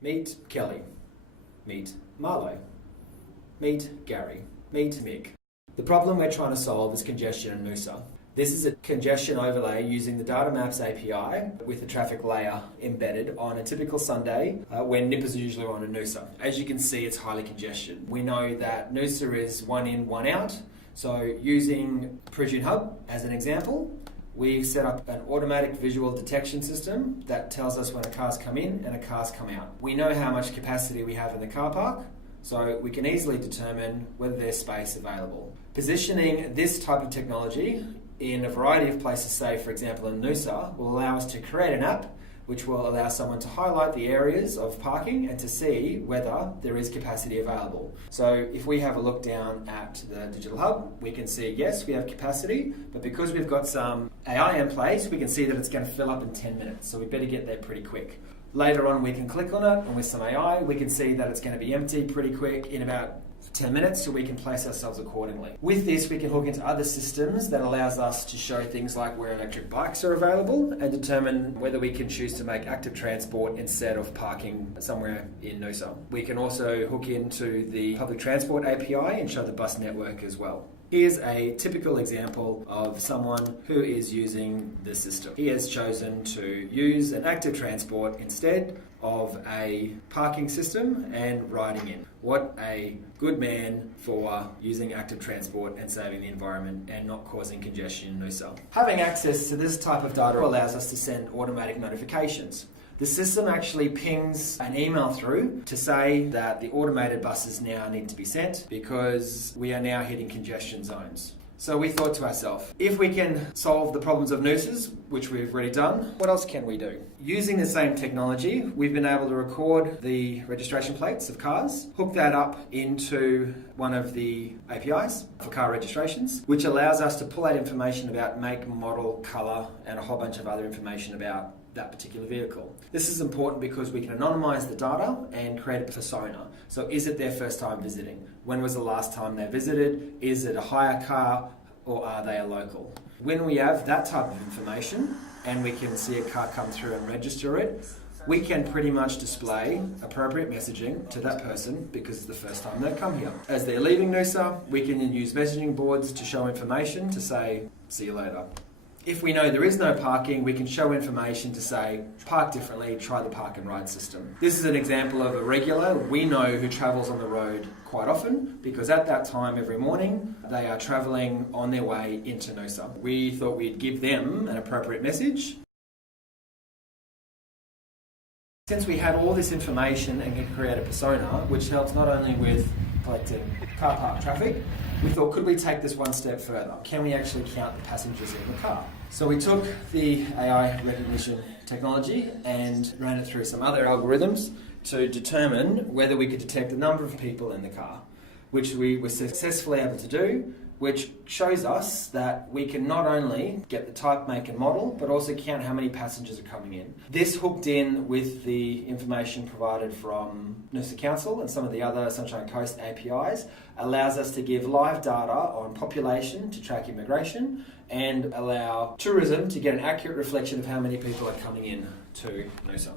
Meet Kelly. Meet Marlo. Meet Gary. Meet Mick. The problem we're trying to solve is congestion in Noosa. This is a congestion overlay using the Data Maps API with the traffic layer embedded on a typical Sunday when nippers are usually on in Noosa. As you can see, it's highly congested. We know that Noosa is one in, one out. So using Parisian Hub as an example, we've set up an automatic visual detection system that tells us when a car's come in and a car's come out. We know how much capacity we have in the car park, so we can easily determine whether there's space available. Positioning this type of technology in a variety of places, say for example in Noosa, will allow us to create an app which will allow someone to highlight the areas of parking and to see whether there is capacity available. So if we have a look down at the digital hub, we can see, yes, we have capacity, but because we've got some AI in place, we can see that it's going to fill up in 10 minutes. So we better get there pretty quick. Later on, we can click on it, and with some AI, we can see that it's going to be empty pretty quick in about 10 minutes, so we can place ourselves accordingly. With this, we can hook into other systems that allows us to show things like where electric bikes are available and determine whether we can choose to make active transport instead of parking somewhere in Noosa. We can also hook into the public transport API and show the bus network as well. Here's a typical example of someone who is using the system. He has chosen to use an active transport instead of a parking system and riding in. What a good man for using active transport and saving the environment and not causing congestion in Noosa. Having access to this type of data allows us to send automatic notifications. The system actually pings an email through to say that the automated buses now need to be sent because we are now hitting congestion zones. So we thought to ourselves, if we can solve the problems of Noosas, which we've already done, what else can we do? Using the same technology, we've been able to record the registration plates of cars, hook that up into one of the APIs for car registrations, which allows us to pull out information about make, model, colour, and a whole bunch of other information about that particular vehicle. This is important because we can anonymise the data and create a persona. So is it their first time visiting? When was the last time they visited? Is it a hire car or are they a local? When we have that type of information and we can see a car come through and register it, we can pretty much display appropriate messaging to that person because it's the first time they've come here. As they're leaving Noosa, we can then use messaging boards to show information to say, see you later. If we know there is no parking, we can show information to say, park differently, try the park and ride system. This is an example of a regular we know who travels on the road quite often because at that time every morning they are travelling on their way into Noosa. We thought we'd give them an appropriate message. Since we had all this information and can create a persona, which helps not only with collecting car park traffic, we thought, could we take this one step further? Can we actually count the passengers in the car? So we took the AI recognition technology and ran it through some other algorithms to determine whether we could detect the number of people in the car, which we were successfully able to do, which shows us that we can not only get the type, make and model, but also count how many passengers are coming in. This hooked in with the information provided from Noosa Council and some of the other Sunshine Coast APIs allows us to give live data on population to track immigration and allow tourism to get an accurate reflection of how many people are coming in to Noosa.